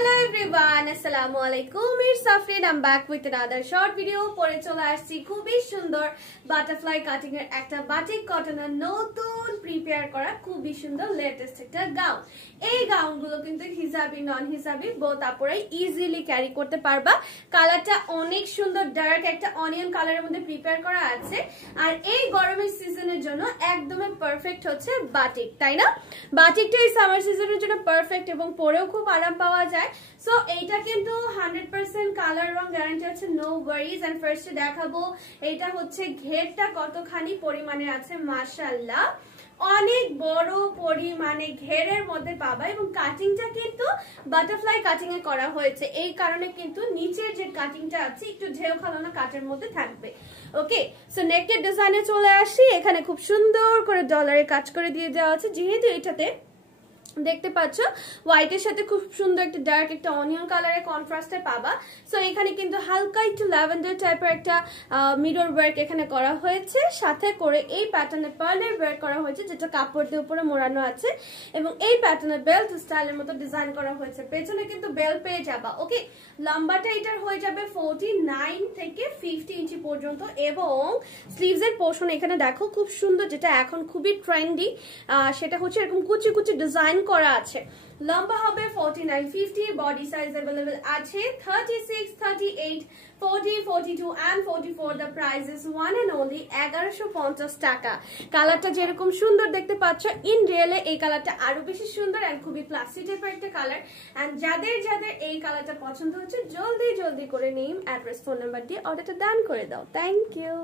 Hello everyone, Assalamu alaikum. It's Safrin. I'm back with another short video. পরে চলে আসছি খুবই সুন্দর বাটারফ্লাই কাটিং এর একটা বাটিক কটনের নতুন প্রিপেয়ার করা খুবই সুন্দর লেটেস্ট একটা গাউন। এই গাউনগুলো কিন্তু হিজাবি নন হিজাবি বোথ আপুরাই ইজিলি ক্যারি করতে পারবা। কালারটা অনেক সুন্দর ডার্ক একটা অনিয়ন কালারের মধ্যে প্রিপেয়ার করা আছে। আর এই গরমের সিজনের জন্য একদমই পারফেক্ট হচ্ছে বাটিক, তাই না? বাটিকটা এই সামার সিজনের জন্য পারফেক্ট এবং পরেও খুব আরাম পাওয়া যায়। সো এইটা কিন্তু 100% কালার রং গ্যারান্টি আছে, নো ওয়ারিজ। এন্ড ফার্স্টে দেখাবো এটা হচ্ছে ঘেরটা কতখানি পরিমাণে আছে। মাশাআল্লাহ অনেক বড় পরিমাণে ঘেরের মধ্যে পাবা এবং কাটিংটা কিন্তু বাটারফ্লাই কাটিং এ করা হয়েছে। এই কারণে কিন্তু নিচের যে কাটিংটা আছে একটু ঢেউ খালানো কাটের মধ্যে থাকবে। ওকে, সো নেকের ডিজাইনে চলে আসি। এখানে খুব সুন্দর করে ডলারে কাজ করে দিয়ে দেওয়া আছে। যেহেতু এটাতে দেখতে পাচ্ছ হোয়াইটের সাথে খুব সুন্দর একটা ডার্ক একটা অনিয়ন কালারের কন্ট্রাস্টে পাবা। সো এখানে কিন্তু হালকা একটু ল্যাভেন্ডার টাইপের একটা মিরর ওয়ার্ক এখানে করা হয়েছে, সাথে করে এই প্যাটার্নে পার্লের ওয়ার্ক করা হয়েছে যেটা কাপড় দিয়ে উপরে মোড়ানো আছে এবং এই প্যাটার্নে বেল্ট স্টাইলের মতো ডিজাইন করা হয়েছে। পেছনে কিন্তু বেল্ট পেয়ে যাবা। ওকে, লম্বাটা এটার হয়ে যাবে 49 থেকে 50 ইঞ্চি পর্যন্ত এবং স্লিভস এর পোর্শন এখানে দেখো খুব সুন্দর, যেটা এখন খুবই ট্রেন্ডি, সেটা হচ্ছে এরকম কুচি কুচি ডিজাইন করা আছে। লম্বা হবে 49-50, বডি সাইজ अवेलेबल আছে 36, 38, 40, 42 and 44। the price is one and only 1150 টাকা। কালারটা যেরকম সুন্দর দেখতে পাচ্ছ, ইন রিয়েলে এই কালারটা আরো বেশি সুন্দর এন্ড খুবই ক্লাসি টাইপের একটা কালার। এন্ড যাদের যাদের এই কালারটা পছন্দ হচ্ছে জলদি জলদি করে নেম, অ্যাড্রেস, ফোন নাম্বার দিয়ে অর্ডারটা ডান করে দাও। Thank you.